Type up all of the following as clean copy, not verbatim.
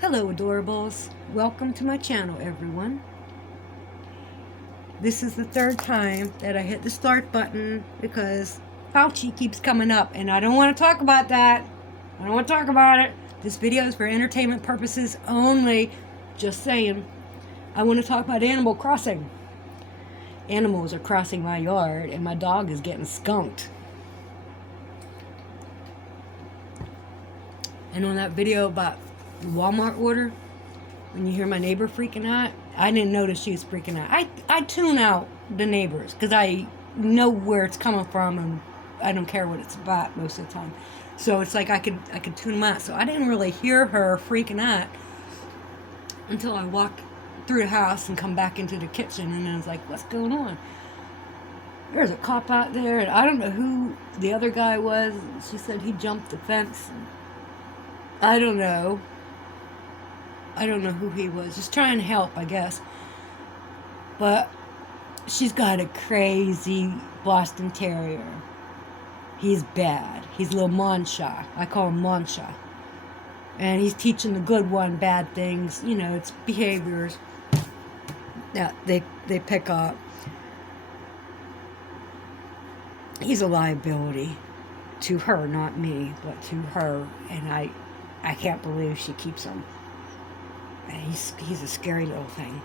Hello adorables, welcome to my channel everyone. This is the third time that I hit the start button because Fauci keeps coming up and I don't want to talk about that. I don't want to talk about it. This video is for entertainment purposes only. Just saying. I want to talk about Animal Crossing. Animals are crossing my yard and my dog is getting skunked. And on that video about the Walmart order, when you hear my neighbor freaking out, I didn't notice she was freaking out. I tune out the neighbors because I know where it's coming from and I don't care what it's about most of the time. So it's like I could tune them out. So I didn't really hear her freaking out until I walked through the house and come back into the kitchen, and I was like, what's going on? There's a cop out there, and I don't know who the other guy was. She said he jumped the fence. I don't know. I don't know who he was. Just trying to help, I guess. But she's got a crazy Boston Terrier. He's bad. He's a little Monsha. I call him Monsha. And he's teaching the good one bad things. You know, it's behaviors that they pick up. He's a liability to her, not me, but to her. And I can't believe she keeps him. He's a scary little thing.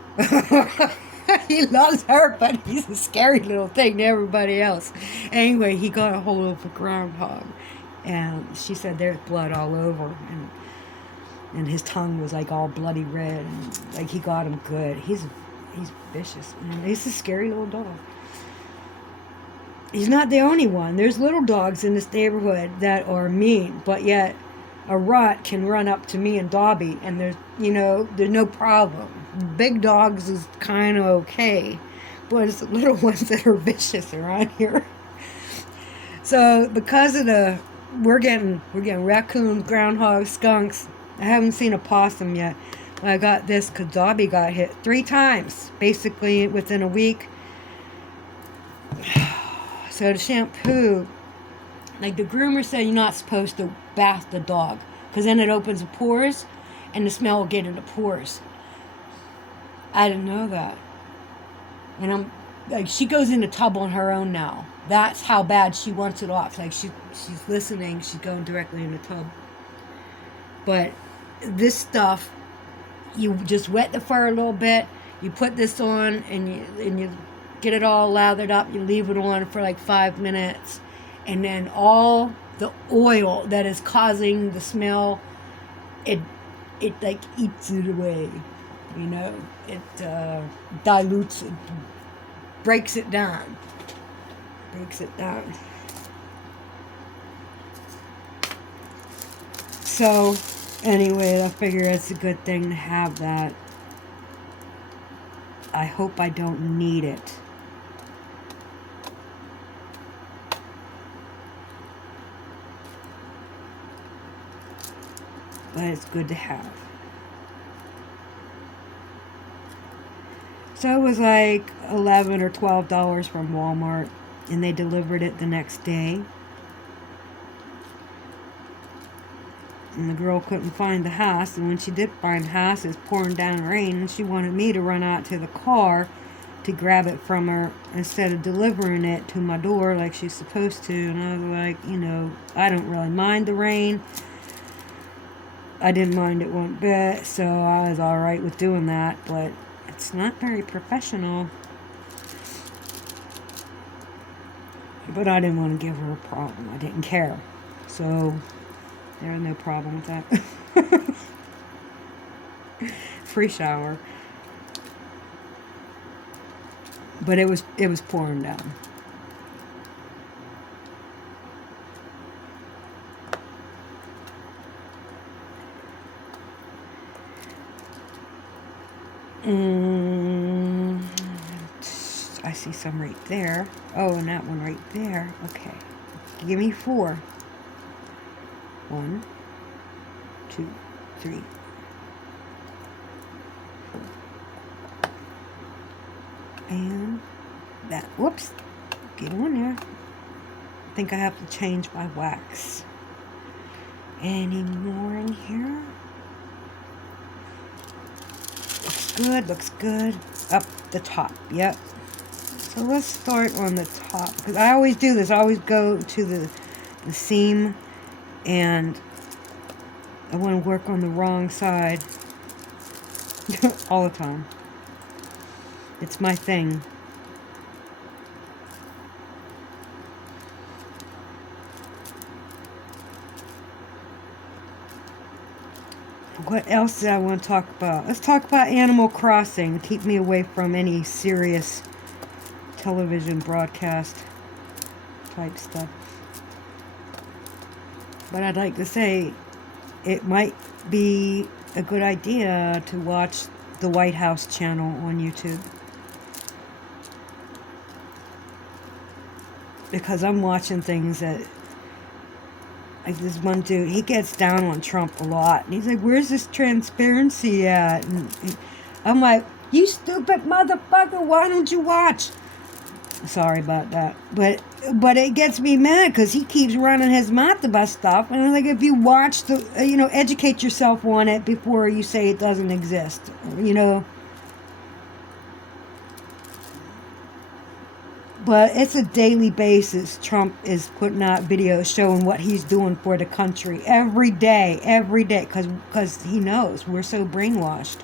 He loves her, but he's a scary little thing to everybody else. Anyway, he got a hold of a groundhog, and she said there's blood all over, and his tongue was like all bloody red, and like he got him good. He's vicious, man. He's a scary little dog. He's not the only one. There's little dogs in this neighborhood that are mean, but yet a rat can run up to me and Dobby, and there's no problem. Big dogs is kind of okay, but it's the little ones that are vicious around here. So because of we're getting raccoons, groundhogs, skunks. I haven't seen a possum yet. I got this because Dobby got hit 3 times, basically within a week. So the shampoo, like the groomer said, you're not supposed to bath the dog because then it opens the pores and the smell will get in the pores. I didn't know that. And I'm like, she goes in the tub on her own now. That's how bad she wants it off. Like she's listening. She's going directly in the tub. But this stuff, you just wet the fur a little bit. You put this on and you get it all lathered up. You leave it on for like 5 minutes. And then all the oil that is causing the smell, it like eats it away. It dilutes it, breaks it down. So anyway, I figure it's a good thing to have that. I hope I don't need it. But it's good to have. So it was like $11 or $12 from Walmart, and they delivered it the next day. And the girl couldn't find the house, and when she did find the house, it was pouring down rain, and she wanted me to run out to the car to grab it from her instead of delivering it to my door like she's supposed to. And I was like, I don't really mind the rain. I didn't mind it one bit, so I was alright with doing that, but it's not very professional. But I didn't want to give her a problem. I didn't care. So there's no problem with that. Free shower. But it was pouring down. I see some right there. Oh, and that one right there. Okay. Give me 4. 1, 2, 3, 4. And that. Whoops. Get on there. I think I have to change my wax. Any more in here? good, looks good. Up the top, yep. So let's start on the top, because I always do this. I always go to the seam, and I want to work on the wrong side all the time. It's my thing. What else did I want to talk about? Let's talk about Animal Crossing. Keep me away from any serious television broadcast type stuff. But I'd like to say it might be a good idea to watch the White House channel on YouTube. Because I'm watching things that, like this one dude, he gets down on Trump a lot. And he's like, where's this transparency at? And I'm like, you stupid motherfucker, why don't you watch? Sorry about that. But it gets me mad because he keeps running his mouth about stuff. And I'm like, if you watch educate yourself on it before you say it doesn't exist. But it's a daily basis. Trump is putting out videos showing what he's doing for the country every day, because he knows we're so brainwashed.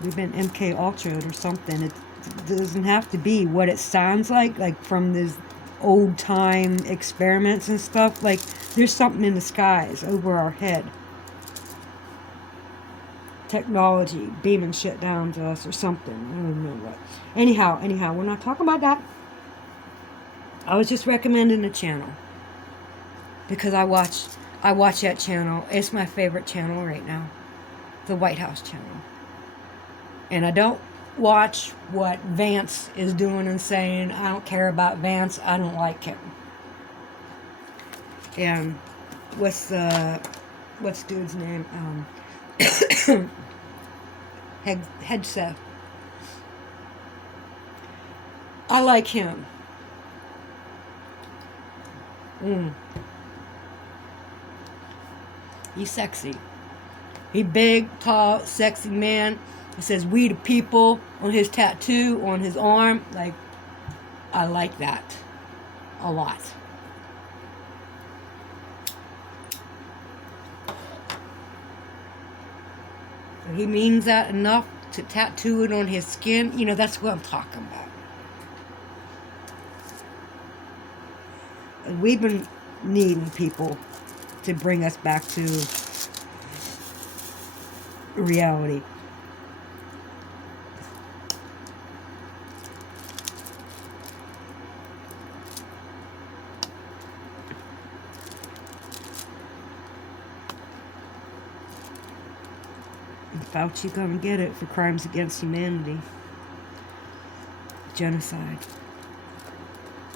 We've been MK Ultra'd or something. It doesn't have to be what it sounds like from these old time experiments and stuff. Like, there's something in the skies over our head. Technology beaming shit down to us or something. I don't know what. Anyhow, we're not talking about that. I was just recommending the channel because I watch that channel. It's my favorite channel right now, the White House channel. And I don't watch what Vance is doing and saying. I don't care about Vance. I don't like him. And what's dude's name? Headset. I like him. He's sexy. He big, tall, sexy man. He says "we the people" on his tattoo on his arm. Like, I like that a lot. He means that enough to tattoo it on his skin. That's what I'm talking about. We've been needing people to bring us back to reality. Fauci gonna get it for crimes against humanity. Genocide.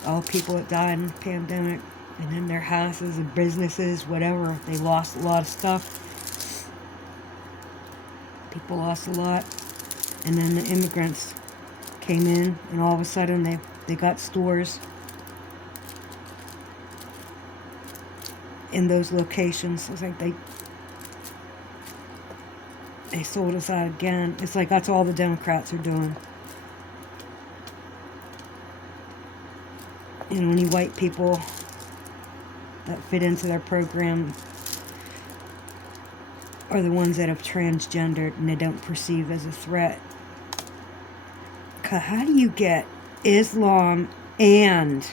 All people that died in the pandemic and in their houses and businesses, whatever, they lost a lot of stuff. People lost a lot. And then the immigrants came in and all of a sudden they got stores in those locations. It's like they sold us out again. It's like that's all the Democrats are doing. Any white people that fit into their program are the ones that have transgendered and they don't perceive as a threat. How do you get Islam and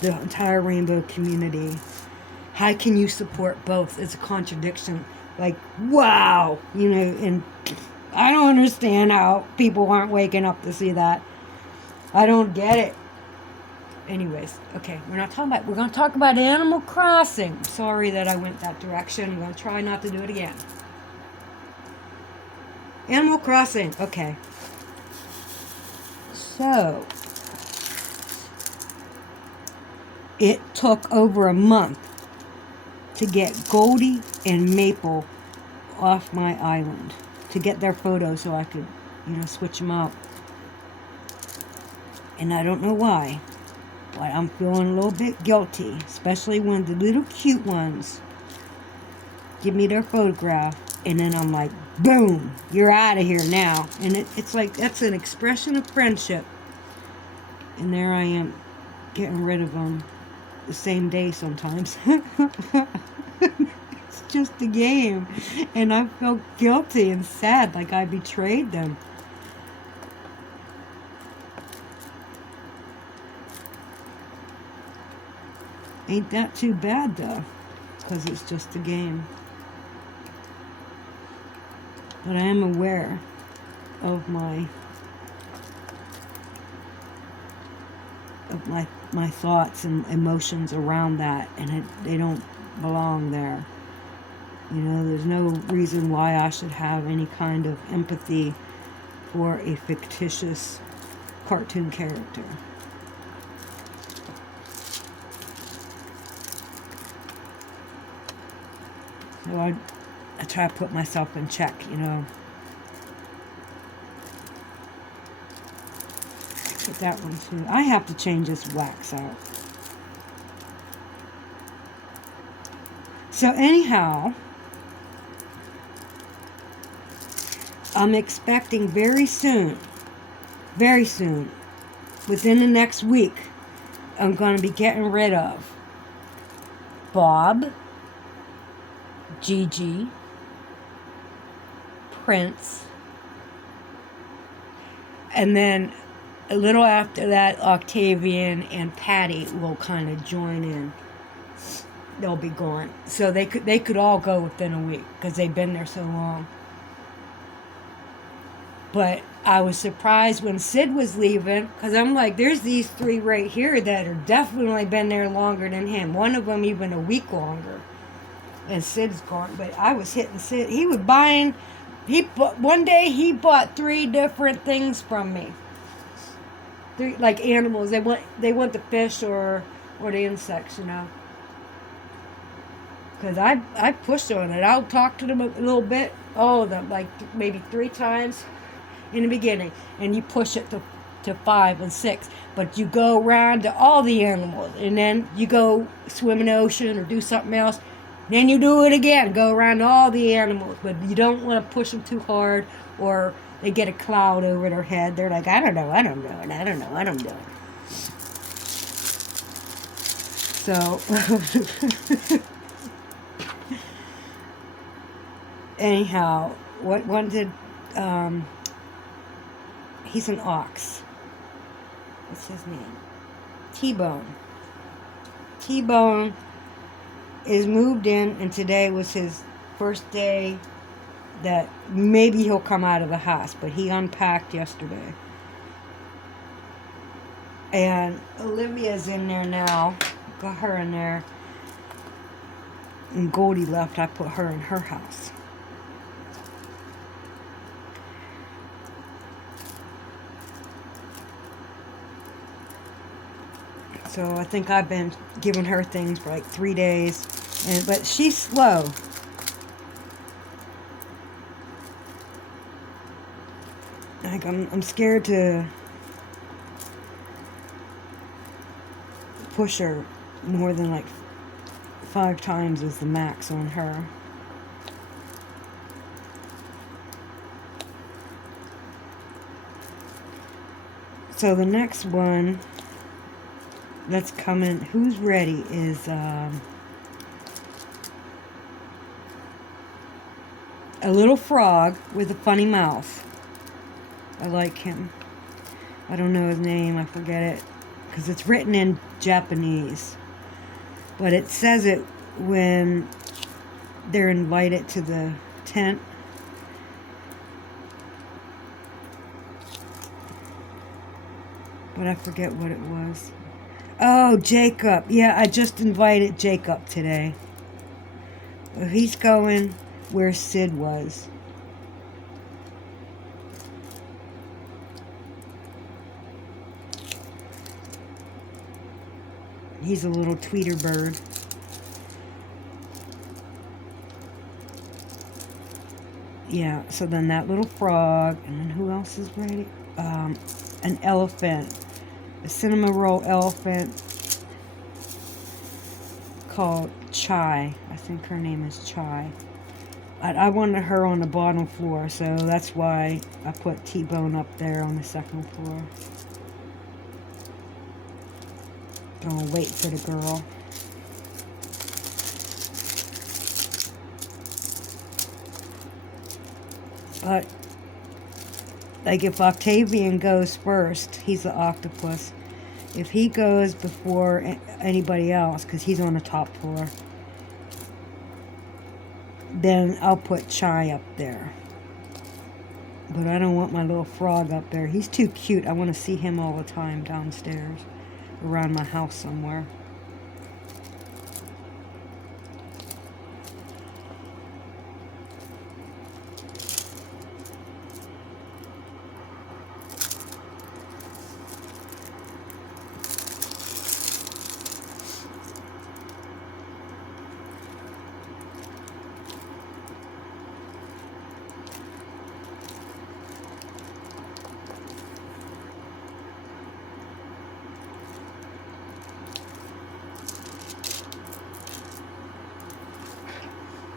the entire rainbow community? How can you support both? It's a contradiction. Like, wow, and I don't understand how people aren't waking up to see that. I don't get it. Anyways, okay, we're going to talk about Animal Crossing. Sorry that I went that direction. I'm going to try not to do it again. Animal Crossing, okay. So, it took over a month to get Goldie and Maple off my island, to get their photos so I could, switch them out. And I don't know why, but I'm feeling a little bit guilty, especially when the little cute ones give me their photograph And then I'm like, boom, you're out of here now. And it's like, that's an expression of friendship. And there I am, getting rid of them the same day sometimes. It's just a game. And I felt guilty and sad, like I betrayed them. Ain't that too bad, though, because it's just a game. But I am aware of my thoughts and emotions around that, and they don't belong there. You know, there's no reason why I should have any kind of empathy for a fictitious cartoon character. So I try to put myself in check, you know. Put that one too. I have to change this wax out. So anyhow, I'm expecting very soon, within the next week, I'm going to be getting rid of Bob, Gigi, Prince, and then a little after that, Octavian and Patty will kind of join in. They'll be gone. So they could all go within a week because they've been there so long. But I was surprised when Sid was leaving, because I'm like, there's these three right here that are definitely been there longer than him. One of them even a week longer. And Sid's gone. But I was hitting Sid. He was buying, one day he bought 3 different things from me. 3, like animals. They want the fish or the insects, you know. Because I pushed on it. I'll talk to them a little bit. Oh, like maybe 3 times in the beginning, and you push it to 5 and 6, but you go around to all the animals, and then you go swim in the ocean or do something else, then you do it again, go around to all the animals, but you don't want to push them too hard, or they get a cloud over their head. They're like, I don't know what I'm doing. So anyhow, what one did he's an ox. What's his name? T-Bone. T-Bone is moved in, and today was his first day that maybe he'll come out of the house, but he unpacked yesterday. And Olivia's in there now. Got her in there. And Goldie left. I put her in her house. So I think I've been giving her things for like 3 days, but she's slow. Like I'm scared to push her more than like 5 times is the max on her. So the next one that's coming, who's ready, is a little frog with a funny mouth. I like him. I don't know his name, I forget it, because it's written in Japanese. But it says it when they're invited to the tent. But I forget what it was. Oh, Jacob. Yeah, I just invited Jacob today. Well, he's going where Sid was. He's a little tweeter bird. Yeah, so then that little frog, and then who else is ready? An elephant. A cinnamon roll elephant called Chai. I think her name is Chai. I wanted her on the bottom floor, so that's why I put T-Bone up there on the second floor. Gonna wait for the girl. But, like, if Octavian goes first, he's the octopus. If he goes before anybody else, because he's on the top floor, then I'll put Chai up there. But I don't want my little frog up there. He's too cute. I want to see him all the time downstairs, around my house somewhere.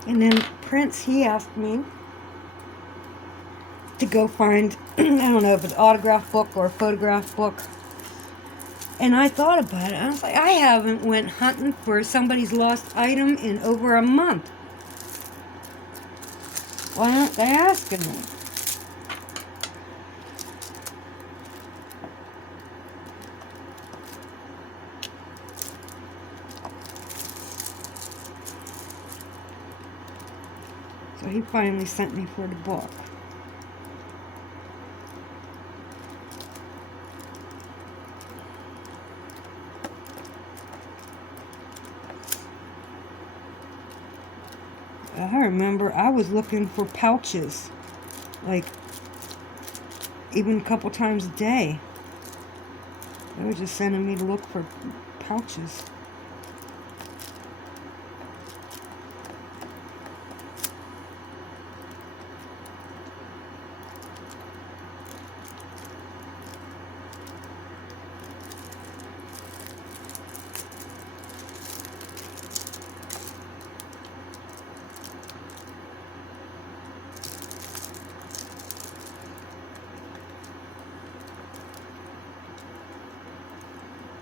And then Prince, he asked me to go find, I don't know if it's an autograph book or a photograph book. And I thought about it. I was like, I haven't went hunting for somebody's lost item in over a month. Why aren't they asking me? So he finally sent me for the book. I remember I was looking for pouches, like, even a couple times a day. They were just sending me to look for pouches.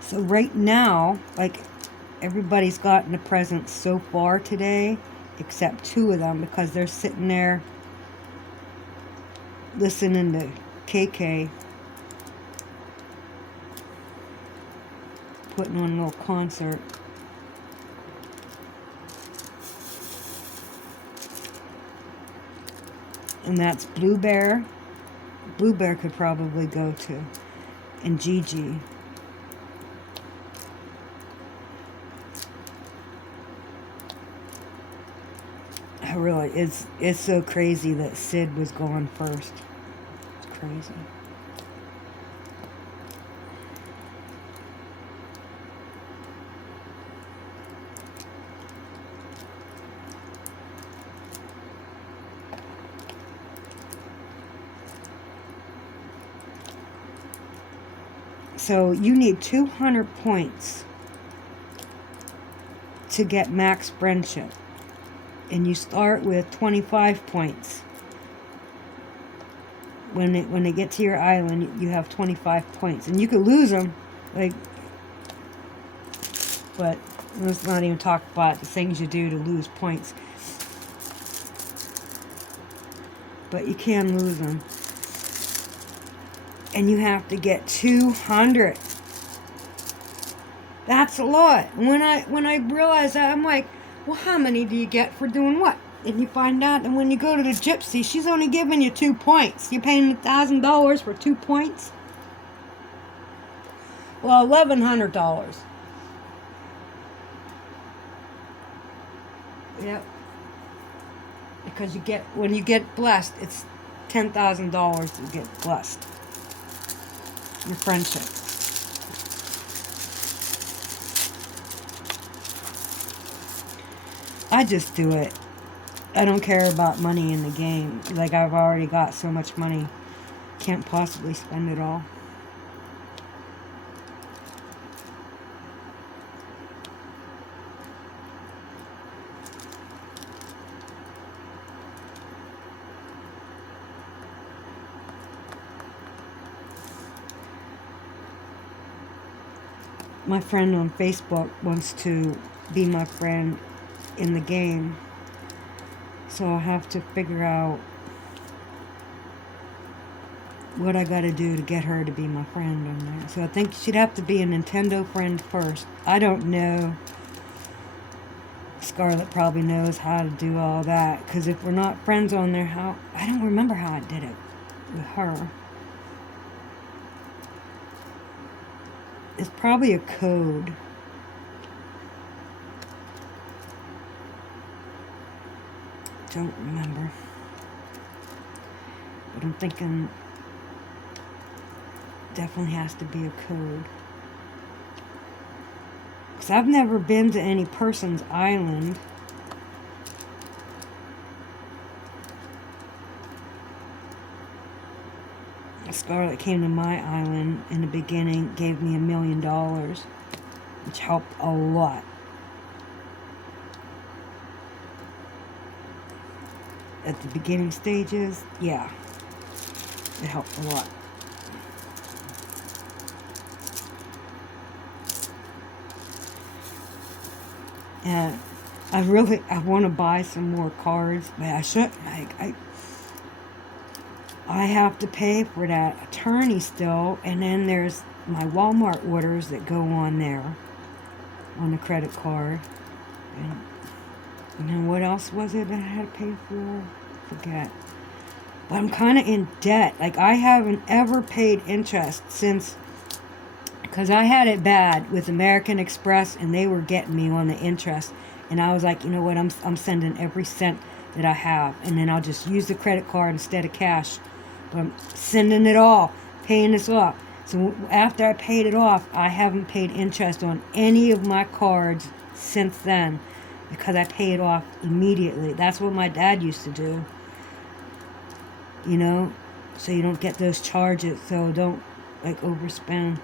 So right now, like, everybody's gotten the presents so far today, except 2 of them, because they're sitting there listening to KK putting on a little concert. And that's Blue Bear. Blue Bear could probably go to. And Gigi. Really, it's so crazy that Sid was gone first. It's crazy. So you need 200 points to get max friendship. And you start with 25 points. When they get to your island, you have 25 points. And you could lose them, like, but let's not even talk about the things you do to lose points. But you can lose them. And you have to get 200. That's a lot. When I realized that, I'm like, well, how many do you get for doing what? And you find out that when you go to the gypsy, she's only giving you 2 points. You're paying $1,000 for 2 points? Well, $1,100. Yep. Because when you get blessed, it's $10,000 to get blessed. Your friendship. I just do it. I don't care about money in the game. Like, I've already got so much money. Can't possibly spend it all. my friend on Facebook wants to be my friend in the game. So I'll have to figure out what I gotta do to get her to be my friend on there. So I think she'd have to be a Nintendo friend first. I don't know. Scarlett probably knows how to do all that. Because if we're not friends on there, how... I don't remember how I did it with her. It's probably a code. Don't remember. But I'm thinking definitely has to be a code. Because I've never been to any person's island. Scarlett came to my island in the beginning, gave me $1 million, which helped a lot. At the beginning stages, yeah, it helped a lot. And I want to buy some more cards, but I shouldn't. I have to pay for that attorney still, and then there's my Walmart orders that go on there, on the credit card. And then what else was it that I had to pay for? Forget. But I'm kind of in debt. Like, I haven't ever paid interest since, because I had it bad with American Express, and they were getting me on the interest. And I was like, you know what, I'm sending every cent that I have, and then I'll just use the credit card instead of cash. But I'm sending it all, paying this off. So after I paid it off, I haven't paid interest on any of my cards since then, because I pay it off immediately. That's what my dad used to do. You know, so you don't get those charges, so don't, like, overspend.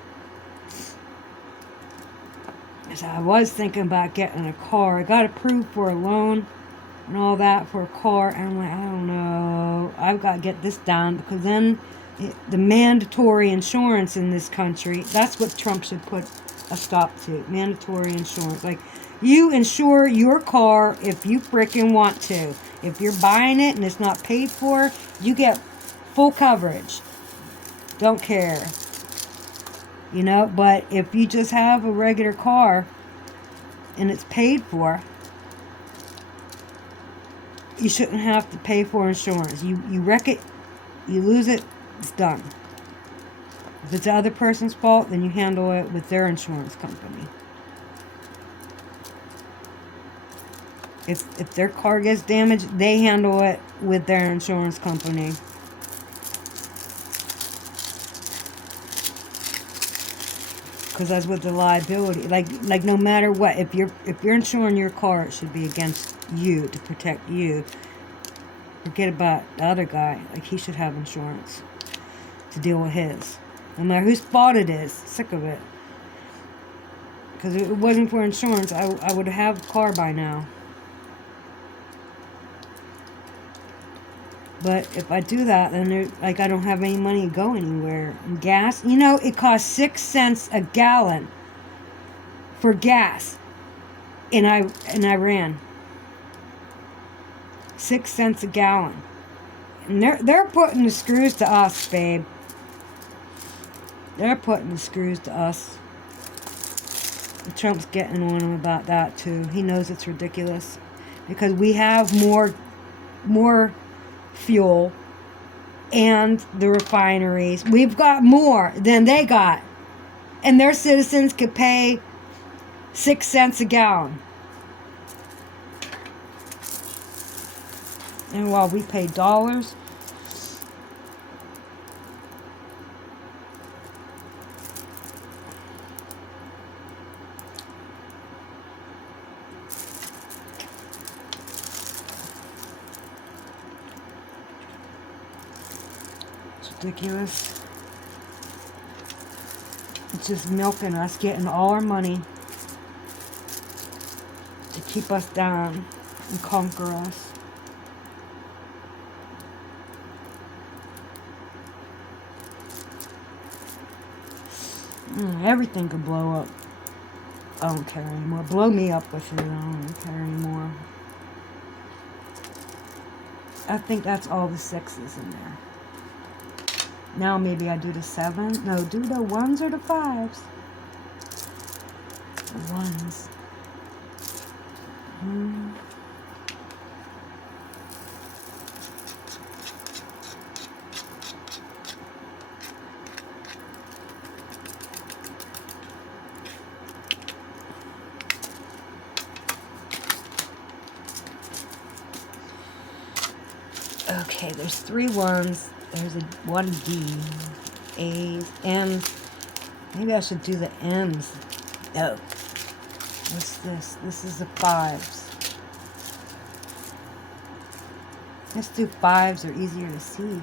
So I was thinking about getting a car. I got approved for a loan and all that for a car, and I'm like, I don't know. I've got to get this done, because then the mandatory insurance in this country, that's what Trump should put a stop to. Mandatory insurance. Like, you insure your car if you frickin' want to. If you're buying it and it's not paid for, you get full coverage. Don't care. You know, but if you just have a regular car and it's paid for, you shouldn't have to pay for insurance. You wreck it, you lose it, it's done. If it's the other person's fault, then you handle it with their insurance company. If their car gets damaged, they handle it with their insurance company. Because that's what the liability, like no matter what, if you're insuring your car, it should be against you, to protect you. Forget about the other guy. Like, he should have insurance to deal with his, no matter whose fault it is. Sick of it. Because if it wasn't for insurance, I would have a car by now. But if I do that, then I don't have any money to go anywhere. And gas, you know, it costs 6 cents a gallon for gas in Iran. 6 cents a gallon. And they're putting the screws to us, babe. They're putting the screws to us. And Trump's getting on him about that too. He knows it's ridiculous. Because we have more fuel and the refineries. We've got more than they got. And their citizens could pay 6 cents a gallon. And while we pay dollars, it's ridiculous. It's just milking us, getting all our money to keep us down and conquer us. Everything could blow up. I don't care anymore. Blow me up with it. I don't care anymore. I think that's all the 6s in there. Now maybe I do the 7. No, do the 1s or the 5s? The 1s. Okay, there's 3 1s. There's a 1 D. A's, M's. Maybe I should do the M's. No. What's this? This is the 5s. Let's do 5s. They're easier to see.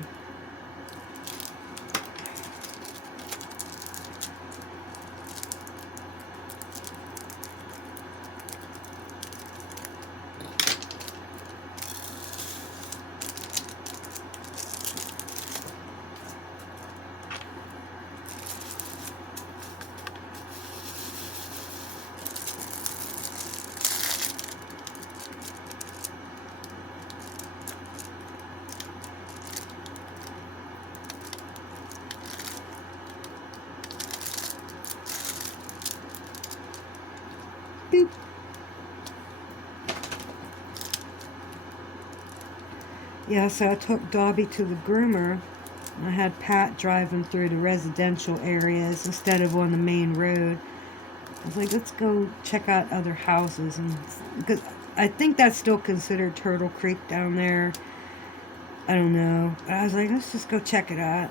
Boop. Yeah, so I took Dobby to the groomer. I had Pat driving through the residential areas instead of on the main road. I was like, let's go check out other houses, and because I think that's still considered Turtle Creek down there. I don't know. But I was like, let's just go check it out.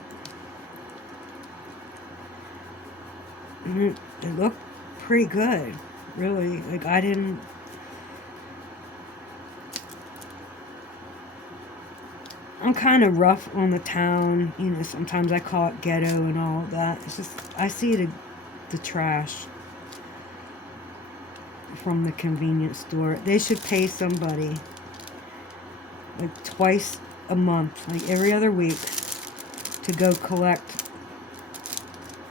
And it looked pretty good, really. Like, I'm kind of rough on the town. You know, sometimes I call it ghetto and all of that. It's just, I see the trash from the convenience store. They should pay somebody like twice a month, like every other week, to go collect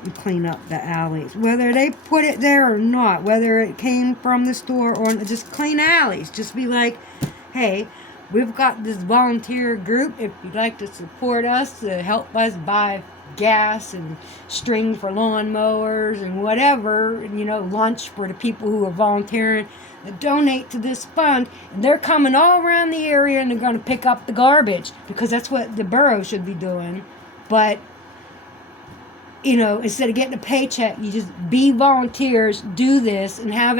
and clean up the alleys. Whether they put it there or not, whether it came from the store or just clean alleys. Just be like, hey, we've got this volunteer group. If you'd like to support us, to help us buy gas and string for lawnmowers and whatever, you know, lunch for the people who are volunteering, donate to this fund. And they're coming all around the area and they're going to pick up the garbage, because that's what the borough should be doing. But, you know, instead of getting a paycheck, you just be volunteers, do this, and have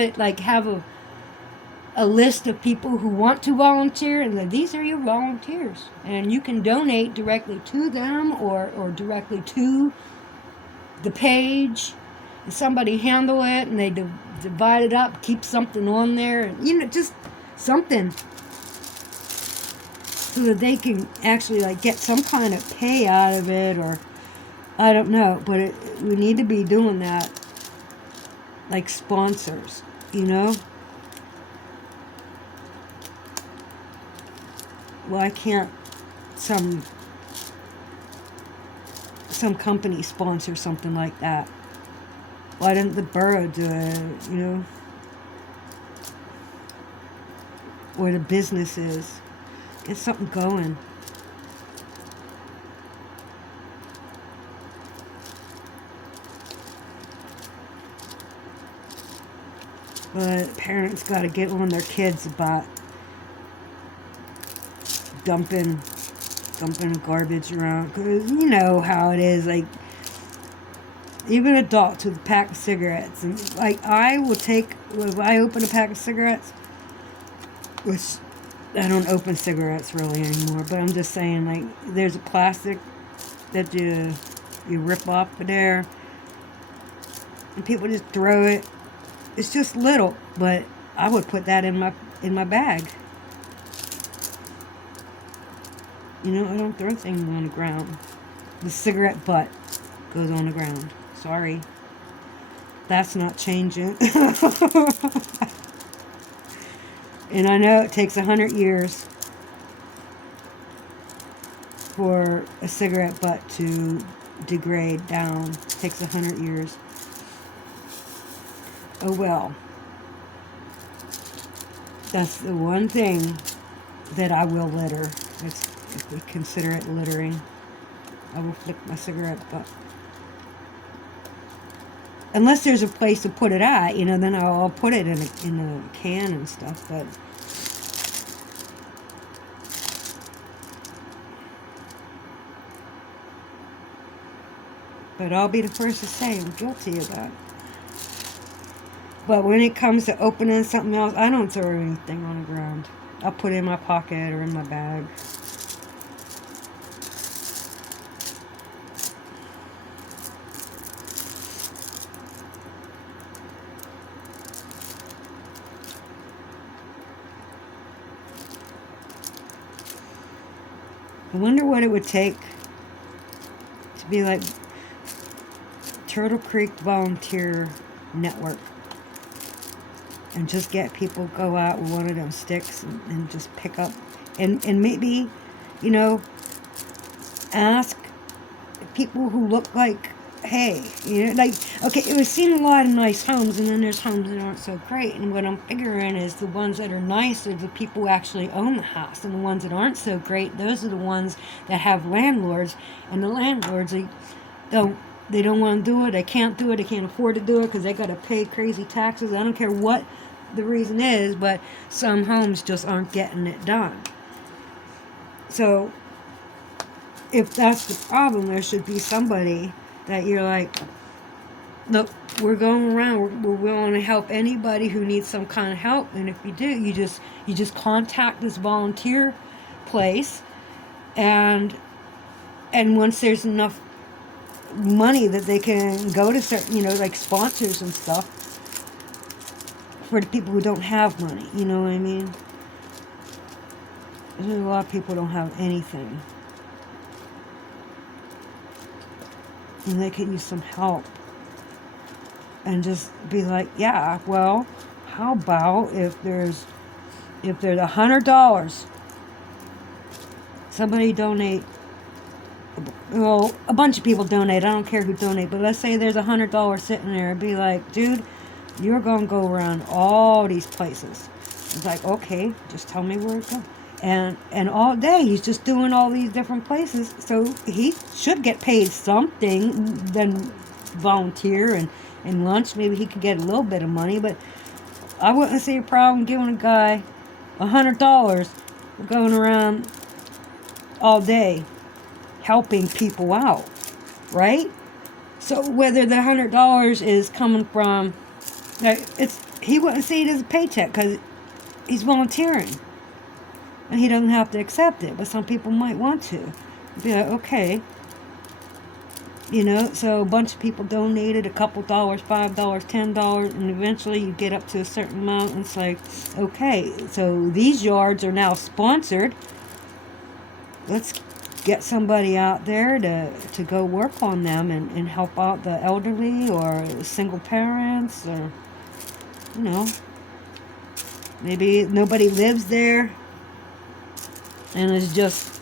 a list of people who want to volunteer, and then these are your volunteers, and you can donate directly to them or directly to the page, and somebody handle it, and they divide it up, keep something on there, and, you know, just something so that they can actually like get some kind of pay out of it, or I don't know, but we need to be doing that, like sponsors, you know. Why can't some company sponsor something like that? Why didn't the borough do it, you know? Or the businesses. Get something going. But parents got to get on their kids about dumping garbage around, because you know how it is, like even adults with a pack of cigarettes, and like I will take, if I open a pack of cigarettes, which I don't open cigarettes really anymore, but I'm just saying, like, there's a plastic that you rip off of there, and people just throw it. It's just little, but I would put that in my bag. You know, I don't throw things on the ground. The cigarette butt goes on the ground. Sorry. That's not changing. And I know it takes 100 years for a cigarette butt to degrade down. It takes 100 years. Oh well. That's the one thing that I will litter. If we consider it littering. I will flick my cigarette butt. Unless there's a place to put it at, you know, then I'll put it in a can and stuff, but I'll be the first to say I'm guilty of that. But when it comes to opening something else, I don't throw anything on the ground. I'll put it in my pocket or in my bag. I wonder what it would take to be like Turtle Creek Volunteer Network and just get people go out with one of them sticks and just pick up and maybe, you know, ask people who look like, hey, you know, like, okay, we've seen a lot of nice homes, and then there's homes that aren't so great, and what I'm figuring is the ones that are nice are the people who actually own the house, and the ones that aren't so great, those are the ones that have landlords, and the landlords, they don't want to do it, they can't do it, they can't afford to do it, because they got to pay crazy taxes. I don't care what the reason is, but some homes just aren't getting it done. So if that's the problem, there should be somebody that you're like, look, we're going around, we're willing to help anybody who needs some kind of help, and if you do, you just contact this volunteer place, and once there's enough money that they can go to certain, you know, like sponsors and stuff for the people who don't have money, you know what I mean? There's a lot of people who don't have anything, and they could use some help. And just be like, yeah, well, how about if there's $100, somebody donate, well, a bunch of people donate, I don't care who donate, but let's say there's $100 sitting there, and be like, dude, you're going to go around all these places. It's like, okay, just tell me where to go. And all day he's just doing all these different places, so he should get paid something, then volunteer and lunch, maybe he could get a little bit of money, but I wouldn't see a problem giving a guy $100 for going around all day helping people out, right? So whether the $100 is coming from, he wouldn't see it as a paycheck because he's volunteering, and he doesn't have to accept it, but some people might want to. Be like, okay. You know, so a bunch of people donated a couple dollars, $5, $10, and eventually you get up to a certain amount, and it's like, okay, so these yards are now sponsored. Let's get somebody out there to go work on them and help out the elderly or single parents, or, you know, maybe nobody lives there and it's just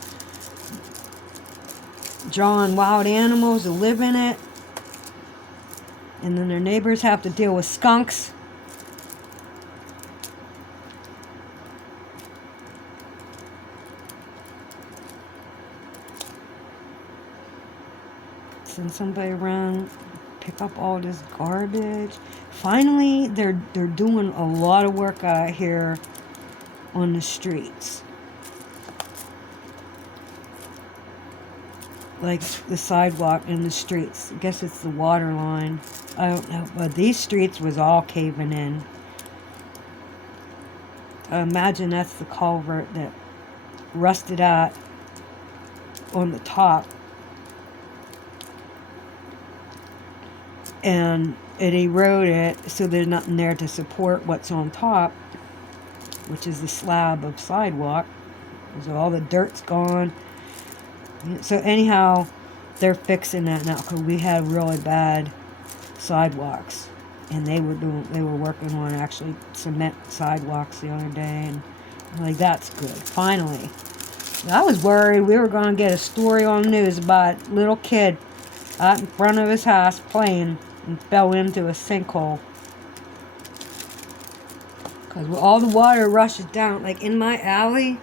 drawing wild animals to live in it, and then their neighbors have to deal with skunks. Send somebody around, pick up all this garbage. Finally, they're doing a lot of work out here on the streets. Like the sidewalk in the streets. I guess it's the water line. I don't know. But these streets was all caving in. I imagine that's the culvert that rusted out on the top. And it eroded it, so there's nothing there to support what's on top, which is the slab of sidewalk. So all the dirt's gone. So anyhow, they're fixing that now, because we had really bad sidewalks, and they were working on actually cement sidewalks the other day, and like, that's good. Finally, I was worried we were going to get a story on the news about a little kid out in front of his house playing and fell into a sinkhole. Because all the water rushes down. Like in my alley,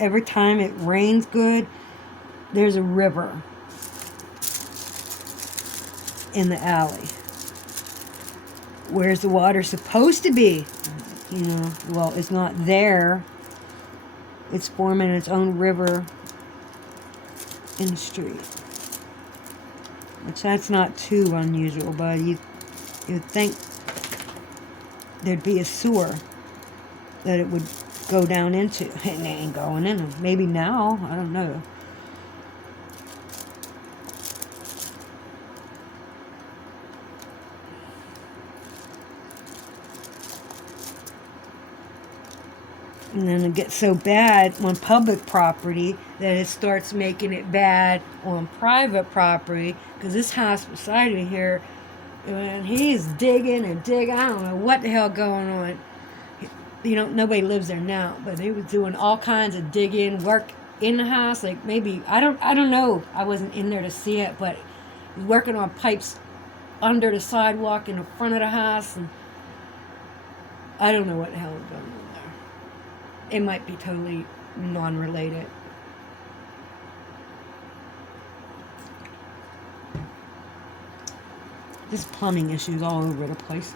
every time it rains good, there's a river in the alley. Where's the water supposed to be? You know, well, it's not there. It's forming its own river in the street. Which that's not too unusual, but you'd think there'd be a sewer that it would go down into. And they ain't going in them. Maybe now, I don't know. And then it gets so bad on public property that it starts making it bad on private property. Because this house beside me here, and he's digging and digging. I don't know what the hell going on. You know, nobody lives there now, but they was doing all kinds of digging work in the house. Like maybe I don't know. I wasn't in there to see it, but he was working on pipes under the sidewalk in the front of the house, and I don't know what the hell was going on there. It might be totally non-related. There's plumbing issues all over the place.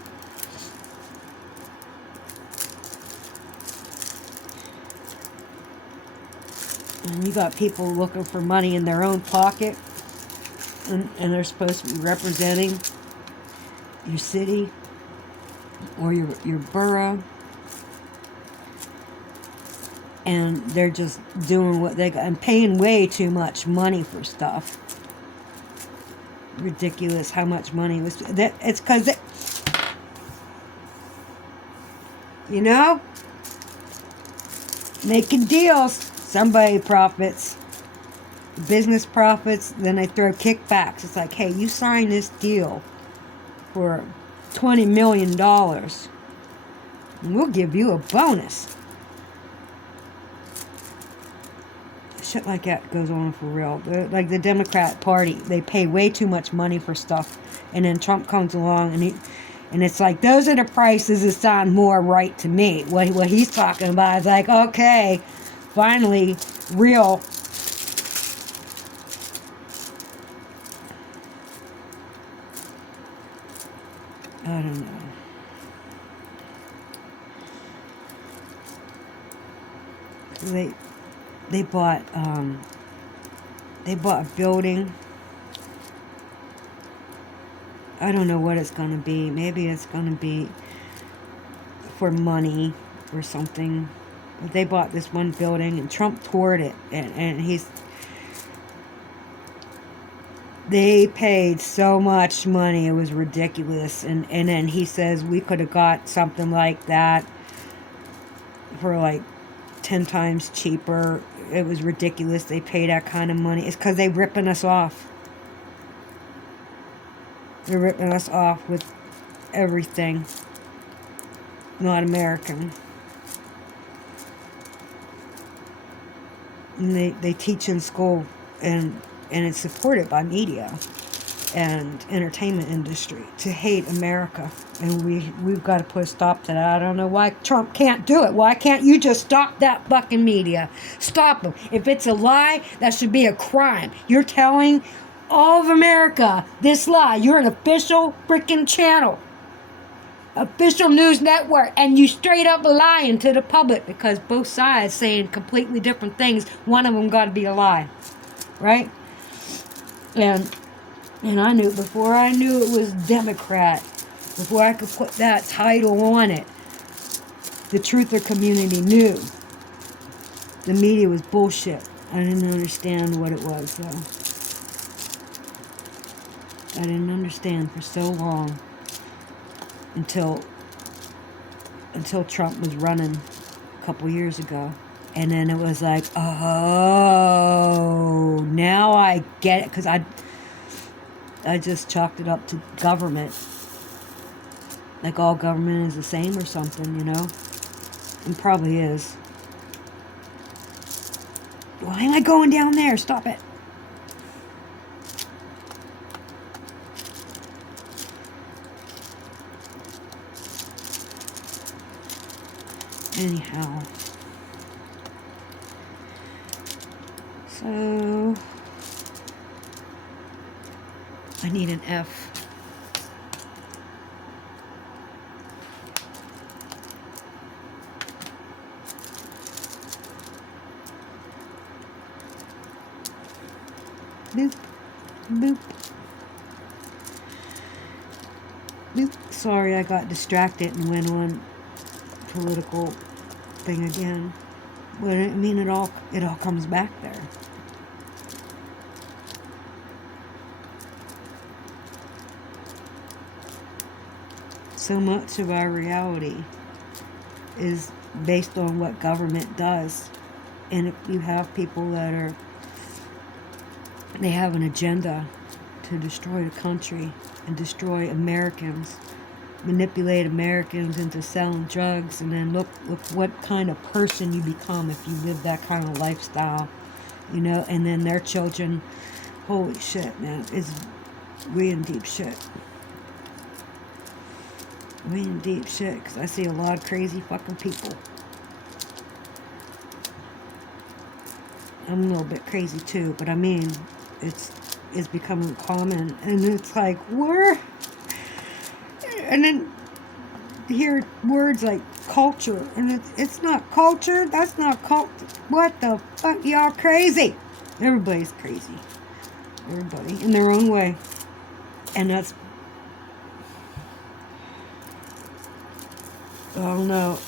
And you got people looking for money in their own pocket, and they're supposed to be representing your city or your borough, and they're just doing what they got and paying way too much money for stuff. Ridiculous how much money was that. It's because you know, making deals. Somebody profits, business profits, then they throw kickbacks. It's like, hey, you signed this deal for $20 million, and we'll give you a bonus. Shit like that goes on for real. Like the Democrat Party, they pay way too much money for stuff, and then Trump comes along and it's like, those are the prices that sound more right to me. What he's talking about is like, okay, finally, real. I don't know. They bought a building. I don't know what it's going to be. Maybe it's going to be for money or something. But they bought this one building, and Trump toured it, and they paid so much money, it was ridiculous. And then he says we could have got something like that for like 10 times cheaper. It was ridiculous. They pay that kind of money. It's because they're ripping us off. They're ripping us off with everything not American. And they teach in school, and it's supported by media and entertainment industry to hate America. And we've got to put a stop to that. I don't know why Trump can't do it. Why can't you just stop that fucking media? Stop them. If it's a lie, that should be a crime. You're telling all of America this lie. You're an official freaking channel. Official news network, and you straight up lying to the public, because both sides saying completely different things. One of them got to be a lie, right? And I knew, before I knew it was Democrat, before I could put that title on it, the truther community knew the media was bullshit. I didn't understand what it was, though. I didn't understand for so long until Trump was running a couple years ago. And then it was like, oh, now I get it. Because I just chalked it up to government. Like all government is the same or something, you know? It probably is. Why am I going down there? Stop it. Anyhow. So, I need an F. Boop, boop, boop. Sorry, I got distracted and went on political thing again. But I mean, it all comes back there. So much of our reality is based on what government does. And if you have people that they have an agenda to destroy the country and destroy Americans, manipulate Americans into selling drugs, and then look what kind of person you become if you live that kind of lifestyle, you know, and then their children, holy shit, man, we in deep shit. We in deep shit, because I see a lot of crazy fucking people. I'm a little bit crazy too, but I mean, it's becoming common, and it's like, where? And then hear words like culture, and it's not culture. That's not culture. What the fuck? Y'all crazy. Everybody's crazy. Everybody in their own way, and that's, oh no,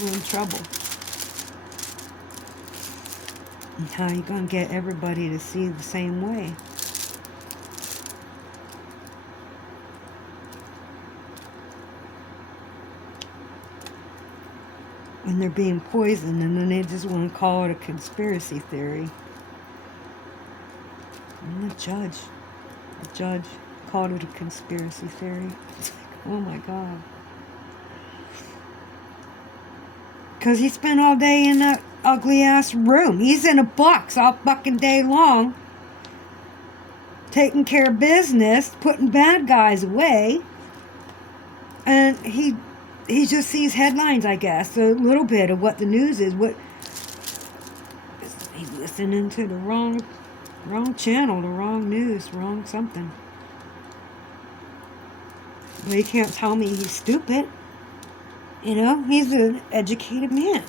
we're in trouble. How are you gonna get everybody to see the same way? When they're being poisoned, and then they just want to call it a conspiracy theory. And the judge called it a conspiracy theory. It's like, oh my God. Because he spent all day in that ugly ass room. He's in a box all fucking day long, taking care of business, putting bad guys away, and he just sees headlines, I guess, a little bit of what the news is. What he's listening to the wrong channel, the wrong news, wrong something. Well, you can't tell me he's stupid. You know, he's an educated man.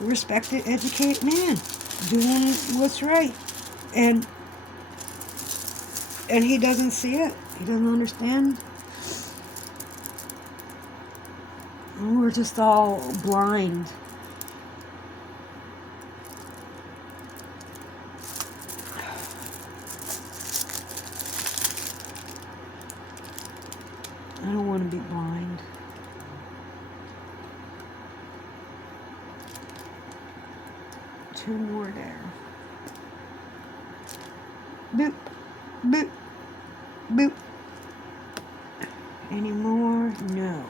Respected, educated man. Doing what's right. And he doesn't see it. He doesn't understand. And we're just all blind. I don't want to be blind. Two more there. Boop, boop, boop. Any more? No.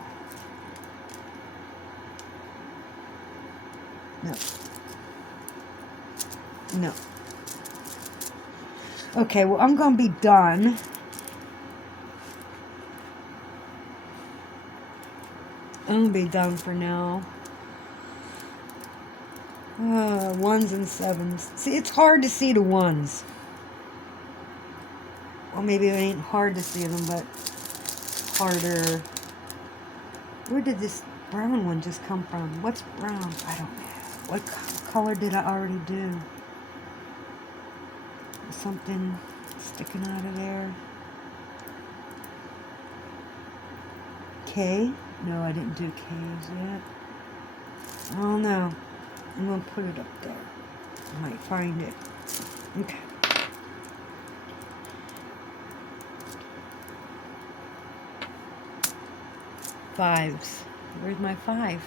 No. No. Okay, well, I'm going to be done. I'm going to be done for now. Ones and sevens. See, it's hard to see the ones. Well, maybe it ain't hard to see them, but harder. Where did this brown one just come from? What's brown? I don't know. What color did I already do? Something sticking out of there. K? No, I didn't do K's yet. I don't know. I'm going to put it up there. I might find it. Okay. Fives. Where's my 5?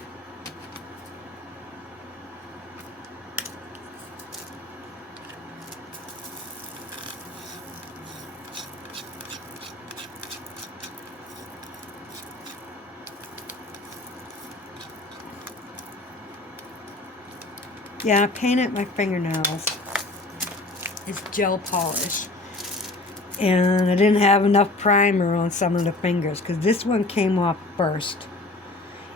Yeah, I painted my fingernails. It's gel polish. And I didn't have enough primer on some of the fingers because this one came off first.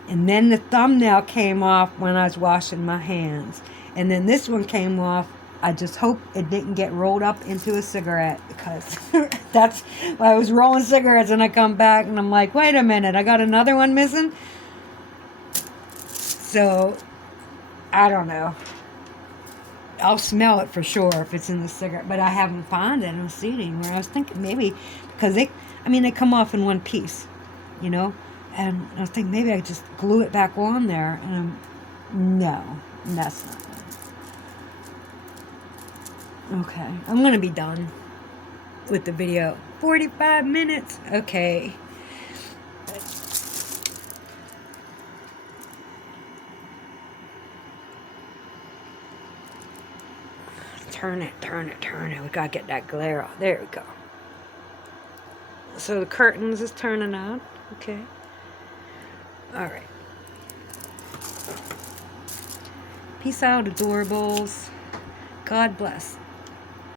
And then the thumbnail came off when I was washing my hands. And then this one came off. I just hope it didn't get rolled up into a cigarette, because that's I was rolling cigarettes and I come back and I'm like, wait a minute, I got another one missing. So I don't know. I'll smell it for sure if it's in the cigarette, but I haven't found it. I don't see it anywhere. I was thinking maybe because they come off in one piece, you know, and I was thinking maybe I could just glue it back on there, and no, that's not it. Okay, I'm gonna be done with the video. 45 minutes. Okay. Turn it. We gotta get that glare off. There we go. So the curtains is turning on. Okay. Alright. Peace out, adorables. God bless.